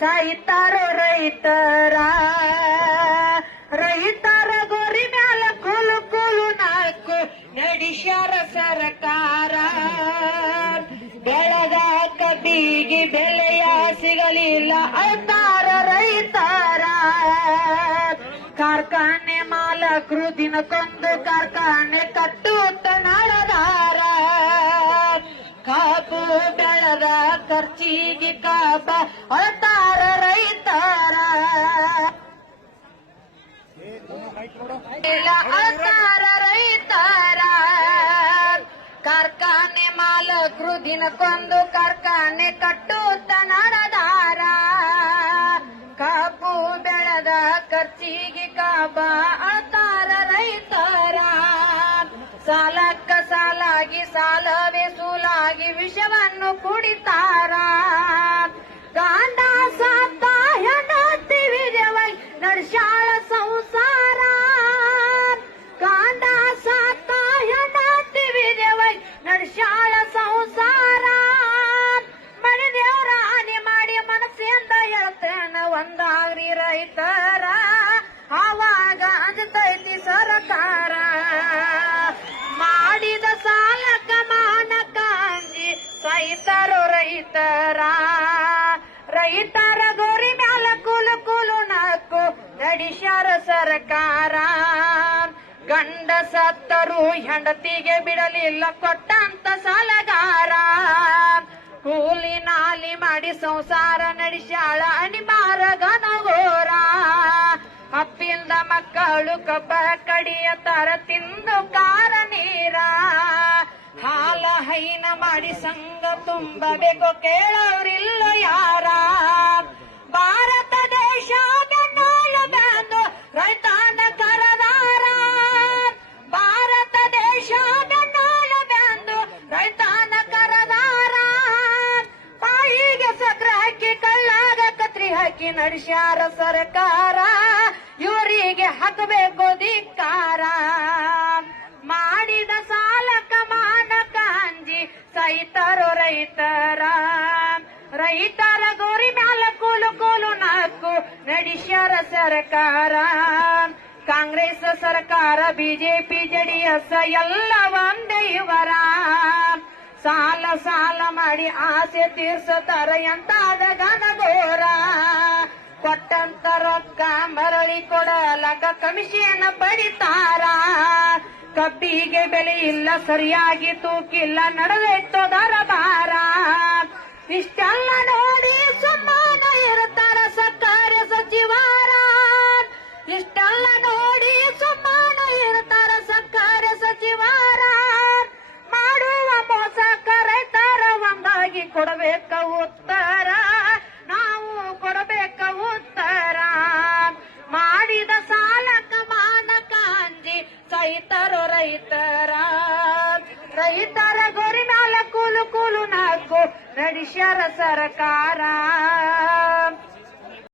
ಸಾಯ್ತಾರೋ ರೈತರ ರೈತರ ಗೋರಿ ಮ್ಯಾಲ ಕೂಲು ಕೂಲು ನಾಲ್ಕು ನಡೆಸ್ಯಾರ ಸರ್ಕಾರ. ಬೆಳೆದ ಕಬ್ಬಿಗೆ ಬೆಲೆಯ ಸಿಗಲಿಲ್ಲ ಅಳ್ತಾರ ರೈತರ. ಕಾರ್ಖಾನೆ ಮಾಲಕರು ದಿನಕ್ಕೊಂದು ಕಾರ್ಖಾನೆ ಕಟ್ಟುತ್ತ ನಡೆದಾರ. ಕಾಬು ಬೆಳೆದ ಖರ್ಚಿಗೆ ಕಾಬ ಅಳ್ತಾರ ರೈತರ. ಅಳ್ತಾರ ರೈತರ. ಕಾರ್ಖಾನೆ ಮಾಲಕರು ದಿನಕ್ಕೊಂದು ಕಾರ್ಖಾನೆ ಕಟ್ಟುತ್ತ ನಡೆದಾರ. ಕಾಬು ಬೆಳೆದ ಖರ್ಚಿಗೆ ಕಾಬ ಅಳ್ತಾರ ರೈತರ. ಸಾಲಕ್ಕ ಸಾಲಾಗಿ ಸಾಲವೇ ಸೂಲಾಗಿ ವಿಷವನ್ನು ಕುಡಿತಾರ. ಗಾಂಡ ಸಾತ ಹೆಂಡತಿ ವಿಜಯವಾಗಿ ನಡ್ಸ್ಯಾಳ ಸಂಸಾರ. ಗಾಂಡ ಸಾತ ಹೆಂಡತಿ ವಿಜಯವಾಗಿ ನಡ್ಸ್ಯಾಳ ಸಂಸಾರ. ಮನೆ ದೇವರ ಹಾನಿ ಮಾಡಿ ಮನಸ್ಸಿಂದ ಹೇಳ್ತೇನ ಒಂದಾಗ್ರಿ ರೈತರ. ಆವಾಗ ಅಂಜತೈತಿ ಸರ್ಕಾರ. ಮಾಡಿದ ಸಾಲಕ ಮಾನಕ ಅಂಜಿ ಸಾಯ್ತಾರೋ ರೈತರ. ರೈತರ ಗೋರಿ ಮ್ಯಾಲ ಕೂಲು ಕೂಲು ನಾಲ್ಕು ನಡೆಸ್ಯಾರ ಸರ್ಕಾರ. ಗಂಡ ಸತ್ತರು ಹೆಂಡತಿಗೆ ಬಿಡಲಿಲ್ಲ ಕೊಟ್ಟಂತ ಸಾಲಗಾರ. ಕೂಲಿ ನಾಲಿ ಮಾಡಿ ಸಂಸಾರ ನಡೆಸ್ಯಾಳ ಅನಿಮಾರ ಗನಗೋರ. ಅಪ್ಪಿಲ್ದ ಮಕ್ಕಳು ಕಬ್ಬ ಕಡಿಯತಾರ ತಿಂದು ಕಾರ ನೀರ. ಹಾಲ ಹೈನ ಮಾಡಿ ಸಂಘ ತುಂಬಬೇಕು ಕೇಳೋರಿಲ್ಲ ಯಾರ. ಭಾರತ ದೇಶ ಬೆನ್ನಾಳು ಬಂದು ರೈತಾನ ಕರದಾರ. ಭಾರತ ದೇಶ ಬೆನ್ನಾಳು ಬಂದು ರೈತಾನ ಕರದಾರ. ಬಾಯಿಗೆ ಸಕ್ರೆ ಹಾಕಿ ಕಳ್ಳಾಗ ಕತ್ರಿ ಹಾಕಿ ನಡೆಸ್ಯಾರ ಸರ್ಕಾರ. ಇವರಿಗೆ ಹಾಕಬೇಕು ಧಿಕ್ಕಾರ. ಮಾಡಿದ ಸಾಲಕ ಮಾನಕ ಅಂಜಿ ಸಾಯ್ತಾರೋ ರೈತರ. ರೈತರ ಗೋರಿ ಮ್ಯಾಲ ಕೂಲು ಕೂಲು ನಾಲ್ಕು ನಡೆಸ್ಯಾರ ಸರ್ಕಾರ. ಕಾಂಗ್ರೆಸ್ ಸರ್ಕಾರ ಬಿಜೆಪಿ ಜೆಡಿಎಸ್ ಎಲ್ಲ ಒಂದೇ ಇವರ. ಸಾಲ ಸಾಲ ಮಾಡಿ ಆಸೆ ತೀರ್ಸತಾರ ಎಂತಾದ ಗನಗೋರ. ಕೊಟ್ಟಂತ ರೊಕ್ಕ ಮರಳಿ ಕೊಡಲಕ ಕಮಿಷನ್ ಪಡಿತಾರ. ಕಬ್ಬಿಗೆ ಬೆಲೆ ಇಲ್ಲ ಸರಿಯಾಗಿ ತೂಕಿಲ್ಲ ನಡೆದೈತೋ ದರಬಾರ. ಇಷ್ಟೆಲ್ಲ ನೋಡಿ ಸುಮ್ಮನೆ ಇರ್ತಾರ ಸರ್ಕಾರಿ ಸಚಿವರ. ಇಷ್ಟೆಲ್ಲ ನೋಡಿ ಸುಮ್ಮನೆ ಇರ್ತಾರ ಸರ್ಕಾರಿ ಸಚಿವರ. ಮಾಡುವ ಮೋಸಕ ರೈತರ ಒಂದಾಗಿ ಕೊಡಬೇಕ ಉತ್ತರ. ನಾವು ಕೊಡಬೇಕ ಉತ್ತರ. ಮಾಡಿದ ಸಾಲಕ ಮಾನಕ ಅಂಜಿ ಸಾಯ್ತಾರೋ ರೈತರ. ರೈತರ ಗೋರಿ ಮ್ಯಾಲ ಕೂಲು ಕೂಲು ನಾಲ್ಕು ನಡೆಸ್ಯಾರ ಸರ್ಕಾರ.